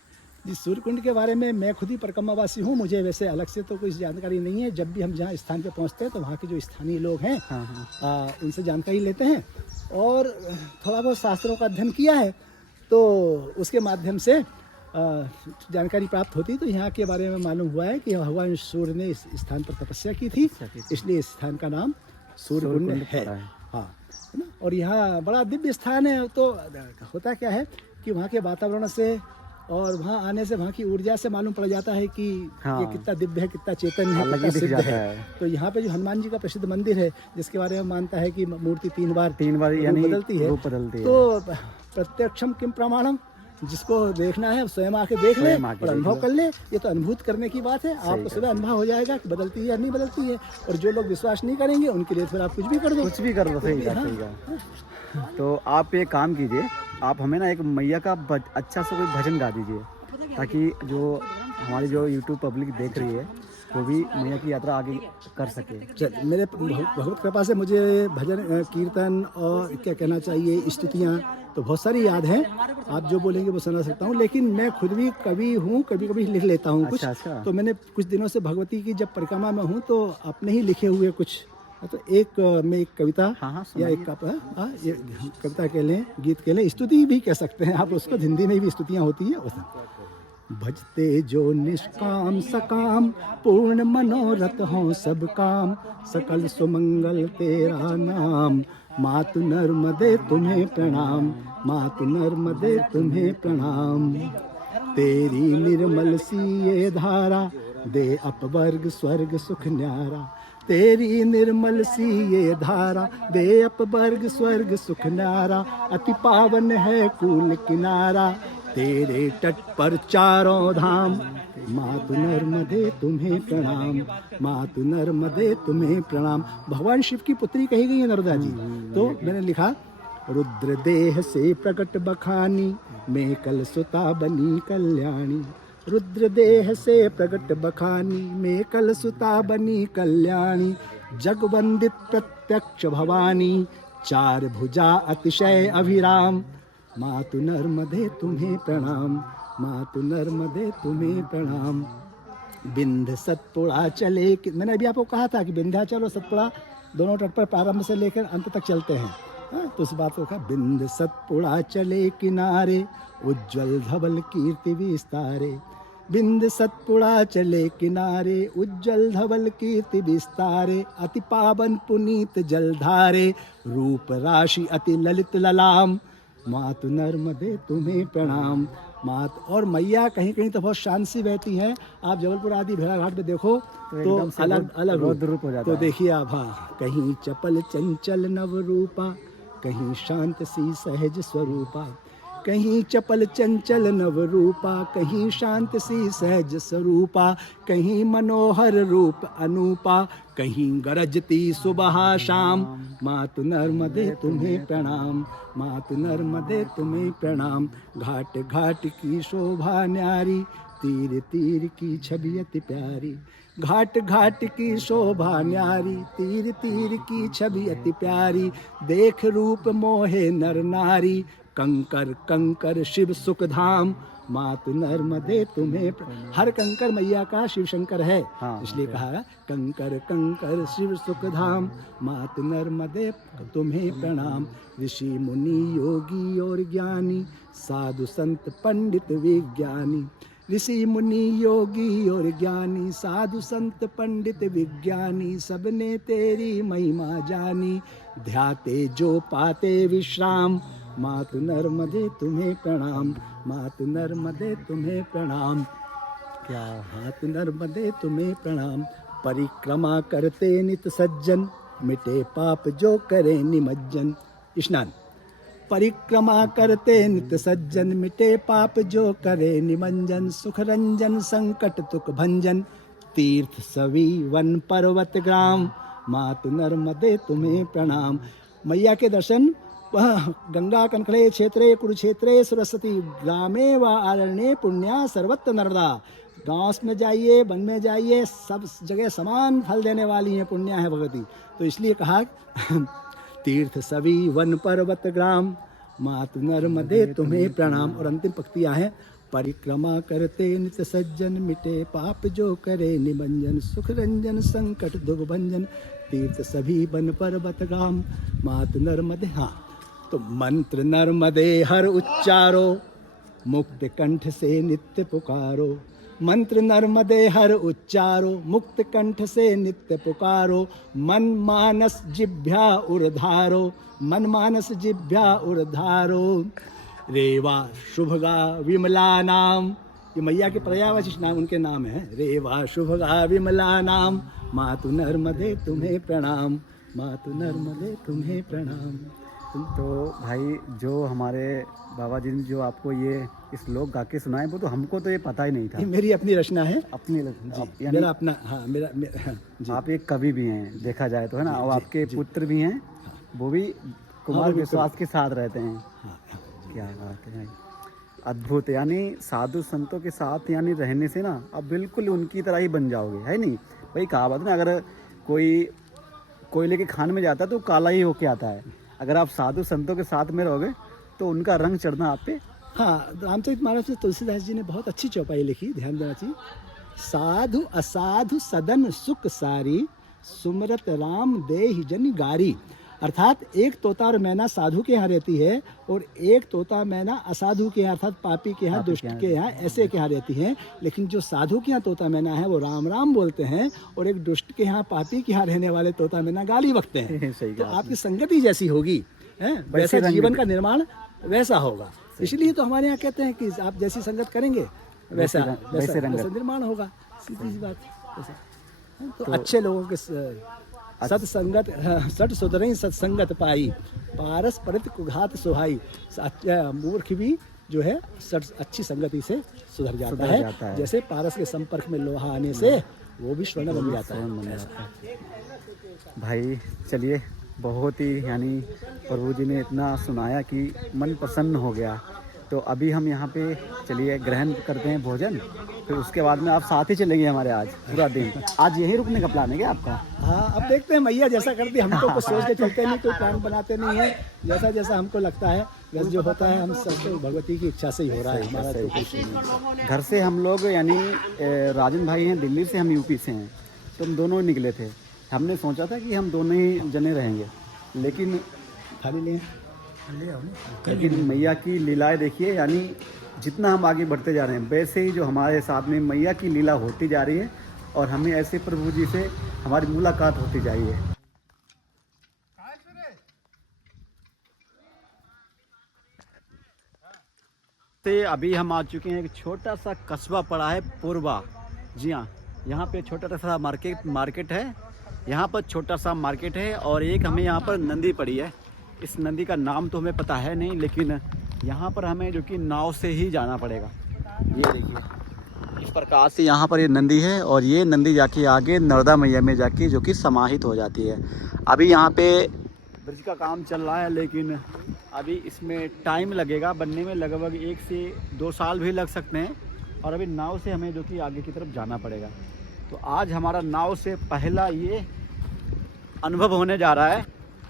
जी, सूर्यकुंड के बारे में मैं खुद ही परिक्रमावासी हूँ, मुझे वैसे अलग से तो कोई जानकारी नहीं है। जब भी हम जहाँ स्थान पे पहुँचते हैं तो वहाँ के जो स्थानीय लोग हैं उनसे जानकारी लेते हैं, और थोड़ा बहुत शास्त्रों का अध्ययन किया है, तो उसके माध्यम से जानकारी प्राप्त होती। तो यहाँ के बारे में मालूम हुआ है कि भगवान सूर्य ने इस स्थान पर तपस्या की थी, इसलिए इस स्थान का नाम सूर्यकुंड है। हाँ, है ना। और यहाँ बड़ा दिव्य स्थान है। तो होता क्या है कि वहाँ के वातावरण से और वहाँ आने से वहाँ की ऊर्जा से मालूम पड़ जाता है कि ये कितना दिव्य है, कितना चेतन है, कितना सिद्ध है। तो यहाँ पे जो हनुमान जी का प्रसिद्ध मंदिर है, जिसके बारे में मानता है कि मूर्ति 3 बार यानी बदलती है, तो प्रत्यक्षम किम प्रमाणम, जिसको देखना है स्वयं आके देख ले और अनुभव कर ले। ये तो अनुभूत करने की बात है, आपको सुबह अनुभव हो जाएगा कि बदलती है या नहीं बदलती है। और जो लोग विश्वास नहीं करेंगे उनके लिए फिर आप कुछ भी कर दो। सही है। तो आप एक काम कीजिए, आप हमें ना एक मैया का अच्छा सा कोई भजन गा दीजिए, ताकि जो हमारी जो YouTube पब्लिक देख रही है वो भी मैया की यात्रा आगे कर सके। चल, मेरे भगवत कृपा से मुझे भजन कीर्तन और क्या कहना चाहिए, स्तुतियाँ तो बहुत सारी याद हैं। आप जो बोलेंगे वो सुना सकता हूँ, लेकिन मैं खुद भी कवि हूँ, कभी कभी लिख लेता हूँ कुछ। तो मैंने कुछ दिनों से भगवती की जब परिक्रमा में हूँ तो अपने ही लिखे हुए कुछ, तो एक मैं एक कविता या एक ये कविता कह लें, गीत कह लें, स्तुति भी कह सकते हैं आप उसको, हिंदी में भी स्तुतियाँ होती हैं। भजते जो निष्काम सकाम, पूर्ण मनोरथ हो सब काम, सकल सुमंगल तेरा नाम, मातु नर्मदे तुम्हें प्रणाम, मातु नर्मदे तुम्हें प्रणाम। तेरी निर्मल सी ये धारा, दे अपवर्ग स्वर्ग सुख न्यारा। तेरी निर्मल सी ये धारा, दे अपवर्ग स्वर्ग सुख न्यारा। अति पावन है कूल किनारा, तेरे तट पर चारों धाम, मातु नर्मदे तुम्हें प्रणाम, मातु नर्मदे तुम्हें प्रणाम। भगवान शिव की पुत्री कही गई है नर्मदा जी। तो मैंने लिखा, रुद्र देह से प्रकट बखानी, मैं कल सुता बनी कल्याणी। रुद्र देह से प्रकट बखानी, मैं कल सुता बनी कल्याणी। जगवंदित प्रत्यक्ष भवानी, 4 भुजा अतिशय अभिराम। मातु नर्मदे तुम्हें प्रणाम, मातु नर्मदे तुम्हें प्रणाम। बिंध सतपुड़ा चले, मैंने अभी आपको कहा था कि विंध्याचल और सतपुड़ा दोनों तट पर प्रारंभ से लेकर अंत तक चलते हैं। तो उस बात को कहा, बिंध सतपुड़ा चले किनारे, उज्ज्वल धवल कीर्ति विस्तारे। बिंद सतपुड़ा चले किनारे, उज्जवल धवल कीर्ति विस्तारे। अति पावन पुनीत जलधारे, रूप राशि अति ललित ललाम। मातु नर्मदे तुम्हें प्रणाम। मात और मैया कहीं कहीं तो बहुत शांत सी बहती हैं। आप जबलपुर आदि भेड़ाघाट पे देखो तो अलग अलग रूप हो जाता है। तो देखिए आप, हाँ, कहीं चपल चंचल नव रूपा, कहीं शांत सी सहज स्वरूपा। कहीं चपल चंचल नव रूपा, कहीं शांत सी सहज स्वरूपा। कहीं मनोहर रूप अनूपा, कहीं गरजती सुबह शाम। मातु नर्मदे तुम्हें प्रणाम, मातु नर्मदे तुम्हें प्रणाम। घाट घाट की शोभा न्यारी, तीर तीर की छवि अति प्यारी। घाट घाट की शोभा न्यारी, तीर तीर की छवि अति प्यारी। देख रूप मोहे नर नारी, कंकर कंकर शिव सुख धाम, मातु नर्मदे तुम्हें हर कंकर मैया का शिव शंकर है, इसलिए कहा कंकर कंकर शिव सुख धाम, मातु नर्मदे तुम्हें प्रणाम। ऋषि मुनि योगी और ज्ञानी, साधु संत पंडित विज्ञानी, ऋषि मुनि योगी और ज्ञानी, साधु संत पंडित विज्ञानी, सबने तेरी महिमा जानी, ध्याते जो पाते विश्राम, मातु नर्मदे तुम्हें प्रणाम, मातु नर्मदे तुम्हें प्रणाम। क्या हाथ नर्मदे तुम्हें प्रणाम। परिक्रमा करते नित सज्जन, मिटे पाप जो करे निमज्जन। स्नान। परिक्रमा करते नित सज्जन, मिटे पाप जो करे निमंजन, सुख रंजन संकट तुक भंजन, तीर्थ सवी वन पर्वत ग्राम, मातु नर्मदे तुम्हें प्रणाम। मैया के दर्शन वह गंगा कनखड़े क्षेत्रे कुरुक्षेत्रे सरस्वती, ग्रामे व आरण्ये पुण्या सर्वत्र नर्मदा। गाँव में जाइए, वन में जाइए, सब जगह समान फल देने वाली हैं, पुण्या है भगवती। तो इसलिए कहा तीर्थ सभी वन पर्वत ग्राम, मातु नर्मदे तुम्हें प्रणाम। और अंतिम पंक्तियां हैं, परिक्रमा करते नित सज्जन, मिटे पाप जो करे निमंजन, सुख रंजन संकट दुख भंजन, तीर्थ सभी वन पर्वत ग्राम, मातु नर्मदे। हाँ, तो मंत्र नर्मदे हर उच्चारो, मुक्त कंठ से नित्य पुकारो, मंत्र नर्मदे हर उच्चारो, मुक्त कंठ से नित्य पुकारो, मन मानस जिभ्या उर्धारो, मन मानस जिभ्या उर्धारो, रेवा शुभगा विमला नाम। ये मैया के पर्यायवाची नाम, उनके नाम है। रेवा शुभगा विमला नाम, मातु नर्मदे तुम्हें प्रणाम, मातु नर्मदे तुम्हें प्रणाम। तो भाई जो हमारे बाबा जी ने जो आपको ये इस श्लोक गा के सुनाए, वो तो हमको तो ये पता ही नहीं था। ये मेरी अपनी रचना है, अपनी मेरा अपना। हाँ, मेरा आप एक कवि भी हैं देखा जाए तो, है ना। और आपके पुत्र भी हैं, वो भी कुमार विश्वास के साथ रहते हैं। क्या बात है, अद्भुत। यानी साधु संतों के साथ यानी रहने से ना अब बिल्कुल उनकी तरह ही बन जाओगे, है नहीं भाई। कहावत ना, अगर कोई कोयले के खान में जाता है तो काला ही होके आता है। अगर आप साधु संतों के साथ में रहोगे तो उनका रंग चढ़ना आप पे। हाँ, रामचरित मानस में तुलसीदास जी ने बहुत अच्छी चौपाई लिखी, ध्यान देना चाहिए। साधु असाधु सदन सुख सारी, सुमरत राम देहि जन गारी। अर्थात एक तोता और मैना साधु के यहाँ रहती है, और एक तोता मैना असाधु के यहाँ, अर्थात पापी के यहाँ, दुष्ट के यहाँ, ऐसे के यहाँ रहती हैं। लेकिन जो साधु के यहाँ तोता मैना है वो राम राम बोलते हैं, और एक दुष्ट के यहाँ, पापी के यहाँ रहने वाले तोता मैना गाली बकते हैं। तो आपकी संगति जैसी होगी, वैसा जीवन का निर्माण वैसा होगा। इसलिए तो हमारे यहाँ कहते हैं कि आप जैसी संगत करेंगे वैसा निर्माण होगा। सीधी सी बात। तो अच्छे लोगों के सत्संगत, सट सुधरई सत्संगत पाई, पारस परित कुघात सुहाई। मूर्ख भी जो है अच्छी संगति से सुधर जाता है। जैसे पारस के संपर्क में लोहा आने से वो भी स्वर्ण बन जाता है। भाई चलिए, बहुत ही यानी प्रभु जी ने इतना सुनाया कि मन प्रसन्न हो गया। तो अभी हम यहाँ पे चलिए ग्रहण करते हैं भोजन, फिर उसके बाद में आप साथ ही चलेंगे हमारे आज पूरा दिन। आज यहीं रुकने का प्लान है क्या आपका? हाँ, अब देखते हैं मैया जैसा करती है। हम तो कुछ सोच के चलते नहीं, कोई प्लान बनाते नहीं है। जैसा जैसा हमको लगता है वैसे जो होता है, हम सब भगवती की इच्छा से ही हो रहा है हमारा। तो कुछ नहीं। घर से हम लोग यानी राजन भाई हैं दिल्ली से, हम यूपी से हैं, तो हम दोनों निकले थे। हमने सोचा था कि हम दोनों ही जने रहेंगे, लेकिन मैया की लीलाएं देखिए। यानी जितना हम आगे बढ़ते जा रहे हैं, वैसे ही जो हमारे साथ में मैया की लीला होती जा रही है, और हमें ऐसे प्रभु जी से हमारी मुलाकात होती जा रही है। तो अभी हम आ चुके हैं, एक छोटा सा कस्बा पड़ा है पूर्वा। जी हाँ, यहाँ पे छोटा सा मार्केट है। यहाँ पर छोटा सा मार्केट है, और एक हमें यहाँ पर नंदी पड़ी है। इस नंदी का नाम तो हमें पता है नहीं, लेकिन यहाँ पर हमें जो कि नाव से ही जाना पड़ेगा। ये देखिए, इस प्रकार से यहाँ पर ये नंदी है, और ये नंदी जाके आगे नर्मदा मैया में जाके जो कि समाहित हो जाती है। अभी यहाँ पे ब्रिज का काम चल रहा है, लेकिन अभी इसमें टाइम लगेगा बनने में, लगभग 1 से 2 साल भी लग सकते हैं। और अभी नाव से हमें जो कि आगे की तरफ जाना पड़ेगा। तो आज हमारा नाव से पहला ये अनुभव होने जा रहा है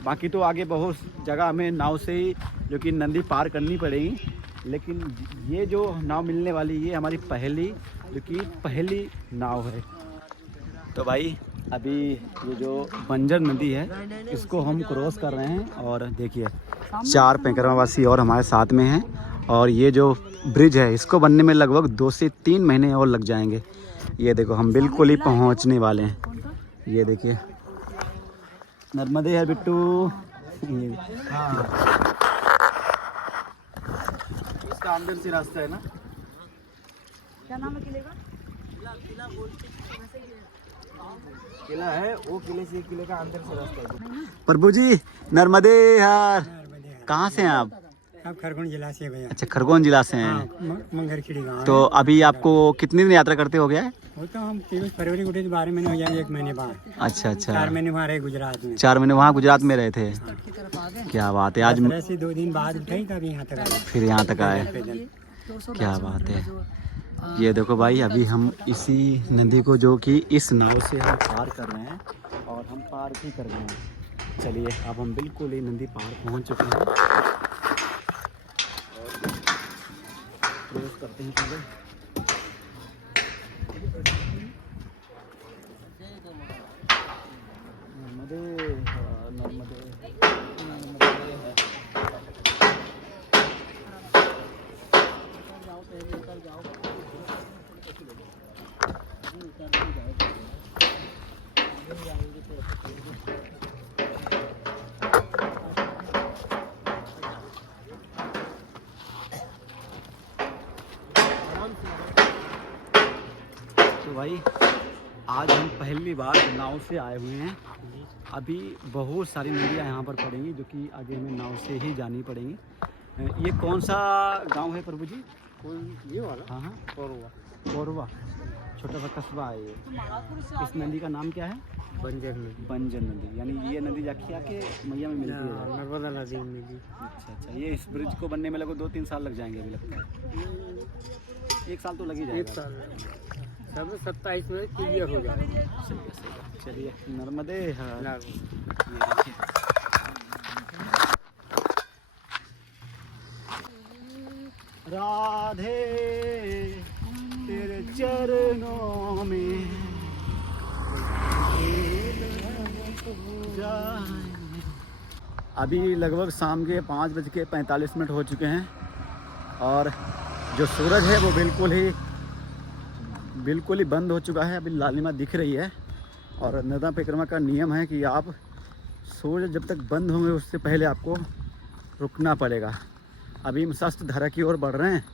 बाकी तो आगे बहुत जगह हमें नाव से ही जो कि नदी पार करनी पड़ेगी, लेकिन ये जो नाव मिलने वाली ये हमारी पहली नाव है। तो भाई अभी ये जो बंजर नदी है इसको हम क्रॉस कर रहे हैं और देखिए 4 पैकरमावासी और हमारे साथ में हैं और ये जो ब्रिज है इसको बनने में लगभग 2 से 3 महीने और लग जाएंगे। ये देखो हम बिल्कुल ही पहुंचने वाले हैं। ये देखिए नर्मदे है बिट्टू। हाँ इसका अंदर से रास्ता है ना। क्या नाम है किले का? किला है वो, किले से किले का अंदर से रास्ता है। प्रभु जी नर्मदे यार, कहाँ से हैं आप? खरगोन जिला से भैया। अच्छा खरगोन जिला से हैं। मंगरखेड़ी गाँव। तो अभी आपको कितनी दिन यात्रा करते हो गया है? वो तो हम 23 फरवरी को 12 महीने हो जाएंगे, 1 महीने बाद। अच्छा अच्छा 4 महीने वहाँ रहे गुजरात में। 4 महीने वहाँ गुजरात में रहे थे। क्या बात है, आज ऐसे 2 दिन बाद उठाई तब यहाँ तक आए। फिर यहाँ तक आए। क्या बात है। ये देखो भाई अभी हम इसी नदी को जो कि इस नाव से हम पार कर रहे हैं और हम पार भी कर रहे हैं। चलिए अब हम बिल्कुल ही नदी पार पहुँच चुके हैं और प्रवेश करते हैं पहले। नर्मदे नर्मदे नर्मदे है। तो भाई आज हम पहली बार नाव से आए हुए हैं। अभी बहुत सारी नदियाँ यहाँ पर पड़ेंगी जो कि आगे हमें नाव से ही जानी पड़ेंगी। ये कौन सा गांव है प्रभु जी? ये वाला? हाँ हाँ कोरवा छोटा सा कस्बा है ये। इस नदी का नाम क्या है? बंजर नदी। बंजर नदी, यानी ये नदी जाके आके मैया में मिलती है। नर्मदा नदी मिली। अच्छा अच्छा, ये इस ब्रिज को बनने में लगभग 2-3 साल लग जाएंगे अभी लगता है। 1 साल तो लग ही जाएगा। 1 साल सब 27 में क्लियर हो जाएगा। चलिए नर्मदे। हाँ राधे तेरे चरणों में अभी लगभग शाम के 5:45 हो चुके हैं और जो सूरज है वो बिल्कुल ही बंद हो चुका है। अभी लालिमा दिख रही है और नर्मदा परिक्रमा का नियम है कि आप सूरज जब तक बंद होंगे उससे पहले आपको रुकना पड़ेगा। अभी हम शस्त्र धारा की ओर बढ़ रहे हैं।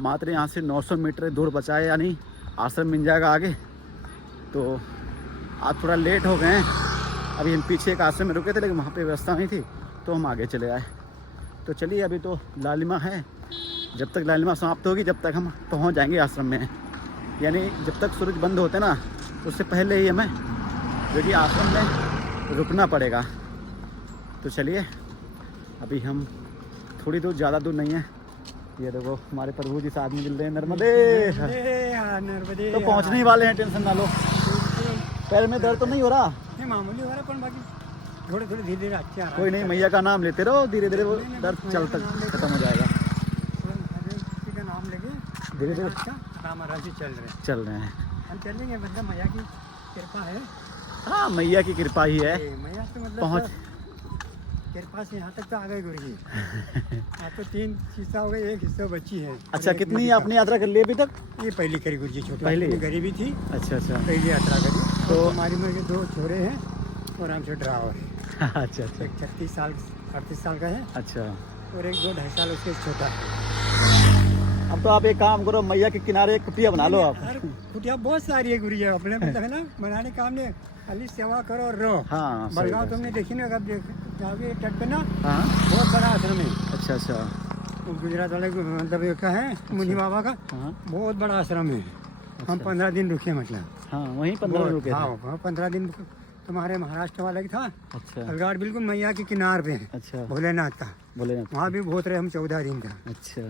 मात्र यहाँ से 900 मीटर दूर बचा है, यानी आश्रम मिल जाएगा आगे। तो आज थोड़ा लेट हो गए हैं। अभी हम पीछे एक आश्रम में रुके थे लेकिन वहाँ पे व्यवस्था नहीं थी तो हम आगे चले आए। तो चलिए अभी तो लालिमा है, जब तक लालिमा समाप्त होगी जब तक हम पहुँच जाएंगे आश्रम में। यानी जब तक सूरज बंद होते ना उससे पहले ही हमें जो कि आश्रम में रुकना पड़ेगा। तो चलिए अभी हम थोड़ी दूर, ज़्यादा दूर नहीं है। ये देखो हमारे प्रभु जी साथ में मिल रहे हैं। नर्मदे नर्मदे तो पहुंचने ही वाले हैं, टेंशन ना लो। पैर में दर्द तो नहीं हो रहा? मामूली हो रहा है, बाकी थोड़े धीरे अच्छे आ रहा है। कोई नहीं, मैया का नाम लेते रहो, धीरे धीरे वो दर्द चलता खत्म हो जाएगा। किसी का नाम लेके धीरे धीरे राम राजी चल रहे हैं। हम चलेंगे, मतलब मैया की कृपा है। हाँ मैया की कृपा ही है। मैया से मतलब पहुँच कृपा से यहाँ तक तो आ गए गुरु जी। आप तो 3 हिस्सा हो गए, 1 हिस्सा बची है। अच्छा, कितनी आपने यात्रा कर ली अभी तक? ये पहली करी गुरु जी, छोटी पहली गरीबी थी। अच्छा अच्छा, पहली यात्रा करी। तो हमारी उम्र के 2 छोरे हैं और हमसे ड्राइवर है। अच्छा अच्छा, एक 38 साल का है अच्छा, और एक 2-2.5 साल उससे छोटा है। अब तो आप एक काम करो, मैया के किनारे एक कुटिया बना लो आप। कुटिया बहुत सारी है गुरु जी, अपने मतलब है ना बनाने काम ने खाली सेवा करो और रहो। हाँ बड़गांव तुमने देखी ना, कब जाओगे तट पे ना, हाँ बहुत बड़ा आश्रम है। अच्छा अच्छा, गुजरात वाले मतलब का है, मुनि बाबा का हाँ बहुत बड़ा आश्रम है। हम 15 दिन रुके, मतलब हाँ वहीं 15 दिन रुके थे। हाँ 15 दिन तुम्हारे महाराष्ट्र वाले की था। अच्छा अलगाड़ बिल्कुल मैया के किनार पे है, अच्छा, भोलेनाथ का। भोलेनाथ वहाँ भी बहुत रहे हम 14 दिन का। अच्छा,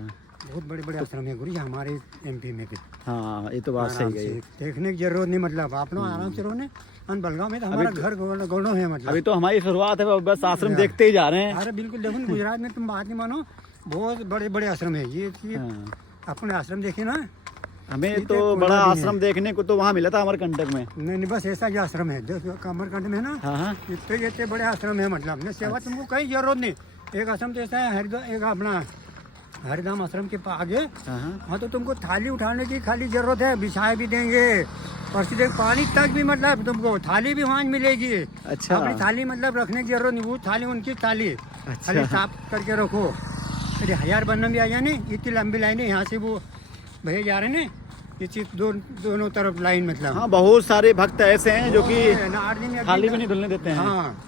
बहुत बड़े बड़े आश्रम है गुरु जी हमारे एमपी में भी। हाँ ये तो बात आराम सही से गई। देखने की जरूरत नहीं, मतलब आप लोग आराम से रहो ने। अन बलगांव में तो हमारा घर गौड़ों है मतलब। अभी तो हमारी शुरुआत है, बस आश्रम देखते ही जा रहे हैं। अरे बिल्कुल देखो ना, गुजरात में तुम बात नहीं मानो, बहुत बड़े बड़े आश्रम है ये हाँ। अपने आश्रम देखे ना। हमें ये तो तो बड़ा कोयला भी आश्रम है। देखने को तो वहाँ मिला था अमरकंटक में। नहीं बस ऐसा ही आश्रम है जो कमरकंड में है ना, हाँ हाँ इतने बड़े आश्रम है मतलब ने सेवा तुमको कहीं जरूरत नहीं। एक आश्रम तो ऐसा है हरिद्वार, एक अपना हरिधाम आश्रम के आगे। हाँ हाँ। हाँ तो तुमको थाली उठाने की खाली जरूरत है, बिछाए भी देंगे और सीधे पानी तक भी मतलब तुमको थाली भी वहाँ मिलेगी। अच्छा। अपनी थाली मतलब रखने की जरूरत नहीं, वो थाली उनकी थाली खाली साफ करके रखो। अरे 1000 बनना भी आ जाए नहीं, इतनी लंबी लाइन है, यहाँ से वो भैया जा रहे हैं ये चीज दोनों तरफ लाइन मतलब। हाँ बहुत सारे भक्त ऐसे हैं जो कि ना 8 दिन या थाली 10 भी नहीं धुलने देते हैं। हाँ